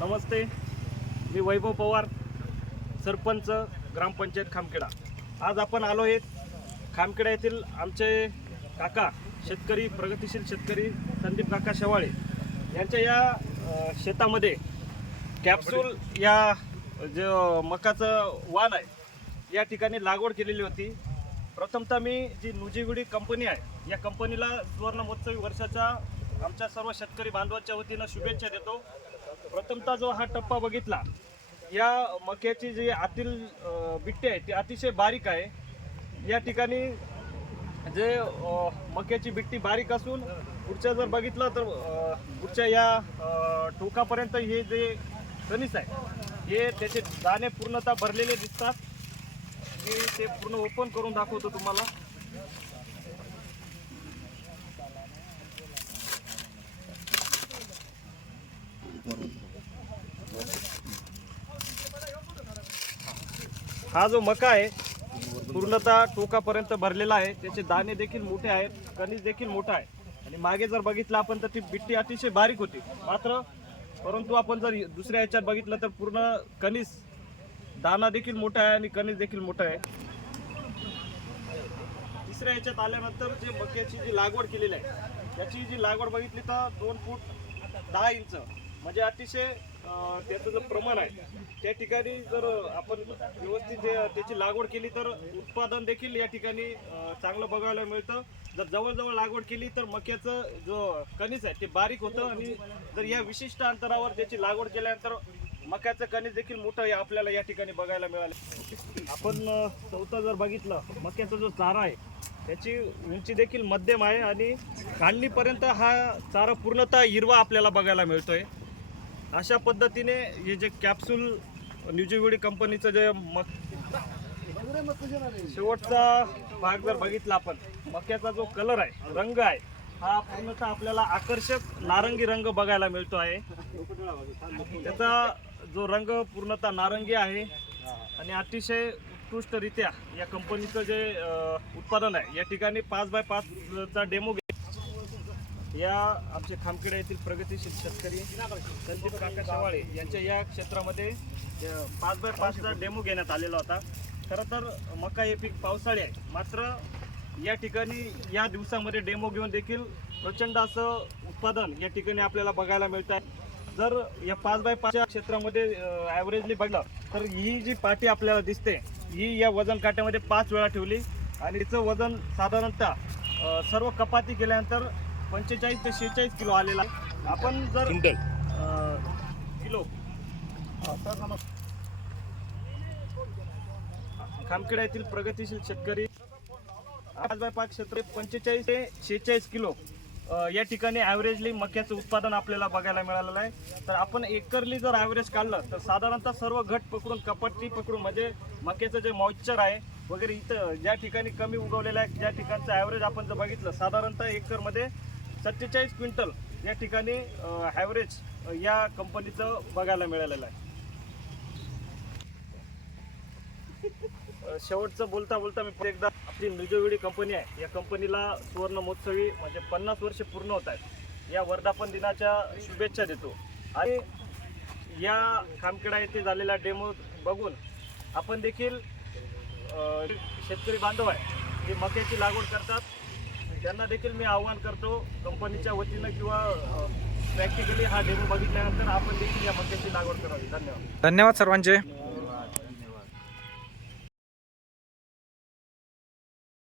नमस्ते मी वैभव पवार सरपंच ग्रामपंचायत खामखेडा. आज आपण आलो आहेत खामखेडा येथील आमचे काका शेतकरी प्रगतिशील शेतकरी संदीप काका शेवाळे. यांच्या या शेतामध्ये कॅप्सूल या जो मकाचं वाण आहे या ठिकाणी लागवड केलेली होती. प्रथमतः मी जी नुजीगुडी कंपनी आहे या कंपनीला सुवर्ण महोत्सवी वर्षाच्या आमच्या सर्व शेतकरी बांधवांच्या वतीनं शुभेच्छा देतो. प्रथमतः जो हा टप्पा बघितला या मक्याची जी आतील बिट्टे आहे ती अतिशय बारीक आहे. या ठिकाणी जे मक्याची बिट्टी बारीक असून पुढच्या जर बघितलं तर पुढच्या या टोकापर्यंत हे जे कणीस आहे हे त्याचे दाणे पूर्णतः भरलेले दिसतात. मी ते पूर्ण ओपन करून दाखवतो तुम्हाला. हा जो मका आहे पूर्णतः टोकापर्यंत भरलेला आहे. त्याचे दाणे देखील मोठे आहेत कणीस देखील मोठा आहे. आणि मागे जर बघितलं आपण तर ती बिट्टी अतिशय बारीक होती. मात्र परंतु आपण जर दुसऱ्या ह्याच्यात बघितलं तर पूर्ण कणीस दाना देखील मोठा आहे आणि कणीस देखील मोठा आहे. तिसऱ्या ह्याच्यात आल्यानंतर जे मक्याची जी लागवड केलेली आहे याची जी लागवड बघितली तर दोन फूट दहा इंच. म्हणजे अतिशय त्याचं जे प्रमाण आहे त्या ठिकाणी जर आपण व्यवस्थित जे त्याची लागवड केली तर उत्पादन देखील या ठिकाणी चांगलं बघायला मिळतं. जर जवळजवळ लागवड केली तर मक्याचं जो कणीस आहे ते बारीक होतं. आणि जर या विशिष्ट अंतरावर त्याची लागवड केल्यानंतर मक्याचं कणीस देखील मोठं आपल्याला या ठिकाणी बघायला मिळालं. आपण चौथा जर बघितलं मक्याचा जो चारा आहे त्याची उंची देखील मध्यम आहे. आणि काढणीपर्यंत हा चारा पूर्णतः हिरवा आपल्याला बघायला मिळतोय. अशा पद्धतीने हे जे कॅप्सूल न्यूजीवडी कंपनीचं जे मक शेवटचा भाग जर बघितला आपण मक्याचा जो कलर आहे रंग आहे हा पूर्णतः आपल्याला आकर्षक नारंगी रंग बघायला मिळतो आहे. त्याचा जो रंग पूर्णतः नारंगी आहे आणि अतिशय उत्कृष्टरित्या या कंपनीचं जे उत्पादन आहे या ठिकाणी पाच बाय पाचचा डेमो या आमचे खामखेडा येथील प्रगतीशील शेतकरी संदीप काका शेवाळे यांच्या या क्षेत्रामध्ये पाच बाय पाचचा डेमो घेण्यात आलेला होता. खरं तर मका हे पीक पावसाळी आहे. मात्र या ठिकाणी या दिवसामध्ये डेमो घेऊन देखील प्रचंड असं उत्पादन या ठिकाणी आपल्याला बघायला मिळत आहे. जर या पाच बाय पाचच्या क्षेत्रामध्ये ॲव्हरेजली बघलं तर ही जी पाटी आपल्याला दिसते ही या वजन काट्यामध्ये पाच वेळा ठेवली. आणि तिचं वजन साधारणतः सर्व कपाती केल्यानंतर पंचेचाळीस ते शेहेचाळीस किलो आलेला आहे. आपण जर अ, किलो. खामखेडा येथील प्रगतीशील शेतकरी पाच बाय पाच क्षेत्र पंचेचाळीस ते शेहेचाळीस किलो अ, या ठिकाणी ॲव्हरेजली मक्याचं उत्पादन आपल्याला बघायला मिळालेलं आहे. तर आपण एकरली जर ॲव्हरेज काढलं तर साधारणतः सर्व घट पकडून कपट्टी पकडून म्हणजे मक्याचं जे मॉइश्चर आहे वगैरे इथं ज्या ठिकाणी कमी उगवलेलं आहे ज्या ठिकाणचं ॲव्हरेज आपण जर बघितलं साधारणतः एकरमध्ये सत्तेचाळीस क्विंटल या ठिकाणी ॲव्हरेज या कंपनीचं बघायला मिळालेलं आहे. शेवटचं बोलता बोलता मी एकदा आपली निजोविडी कंपनी आहे. या कंपनीला सुवर्ण महोत्सवी म्हणजे पन्नास वर्ष पूर्ण होत आहेत. या वर्धापन दिनाच्या शुभेच्छा देतो. आणि या खामखेडा येथे झालेला डेमो बघून आपण देखील शेतकरी बांधव आहे. जे मक्याची लागवड करतात. त्यांना देखील मी आव्हान करतो कंपनीच्या वतीनं किंवा प्रॅक्टिकली हा डेमो बघितल्यानंतर आपण देखील या मक्याची लागवड करावी. धन्यवाद. धन्यवाद सर्वांचे.